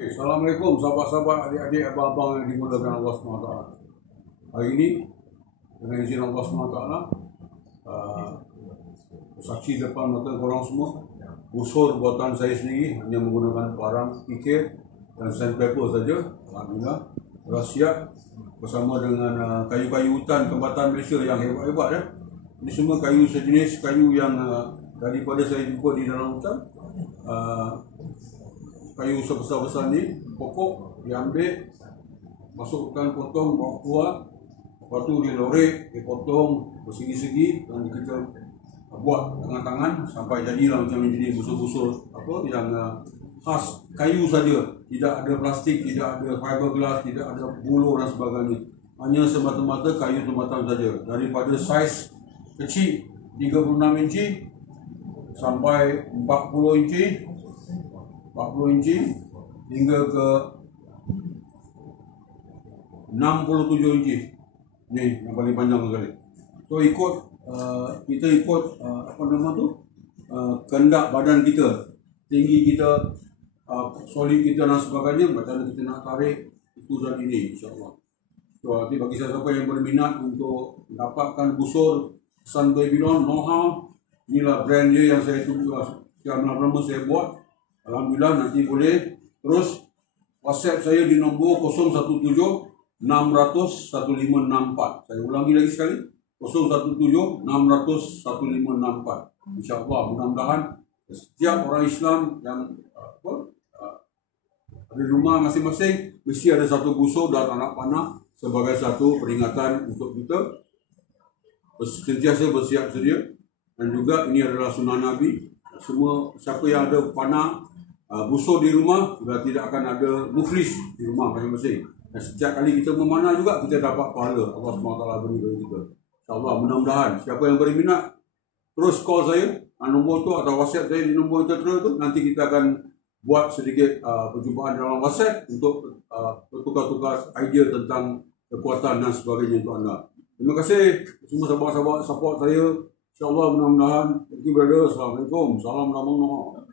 Assalamualaikum sahabat-sahabat, adik-adik, abang-abang yang dimulakan Allah SWT. Hari ini dengan izin Allah SWT, saksi depan mata korang semua, busur buatan saya sendiri hanya menggunakan barang kikir dan sandpaper saja. Alhamdulillah telah siap bersama dengan kayu-kayu hutan tempatan Malaysia yang hebat-hebat ya. Ini semua kayu sejenis kayu yang daripada saya jumpa di dalam hutan. Kayu sebesar-besar ni, pokok diambil, masukkan potong, bawa keluar, lepas tu dilorek, dipotong bersegi-segi dan kita buat dengan tangan sampai jadilah macam ini, busur-busur apa yang khas kayu saja, tidak ada plastik, tidak ada fiberglass, tidak ada buluh dan sebagainya, hanya semata-mata kayu tempatan saja, daripada saiz kecil 36 inci sampai 40 inci hingga ke 67 inci. Ni yang paling panjang sekali. So kita ikut kehendak badan kita, tinggi kita, solid kita dan sebagainya. Macam mana kita nak tarik itu dan ini, insyaAllah. So nanti bagi siapa yang berminat untuk mendapatkan busur Sun Babylon know-how, inilah brand dia yang saya tunggu sekian lama saya buat. Alhamdulillah, nanti boleh terus WhatsApp saya di nombor 017 600 1564. Saya ulangi lagi sekali, 017 600 1564. InsyaAllah, mudah-mudahan setiap orang Islam yang ada rumah masing-masing mesti ada satu busur dan anak panah sebagai satu peringatan untuk kita sentiasa bersiap sedia. Dan juga ini adalah sunnah Nabi. Semua siapa yang ada panah busur di rumah, sudah tidak akan ada muflis di rumah masing-masing. Dan setiap kali kita memanah juga, kita dapat pahala. Allah SWT beri kepada kita. InsyaAllah, mudah-mudahan siapa yang berminat, terus call saya, nombor tu atau WhatsApp saya di nombor yang tertera tu. Nanti kita akan buat sedikit perjumpaan dalam WhatsApp untuk bertukar-tukar idea tentang kekuatan dan sebagainya untuk anda. Terima kasih semua sahabat-sahabat support saya. InsyaAllah, mudah-mudahan. Thank you brother. Assalamualaikum. Salam nama.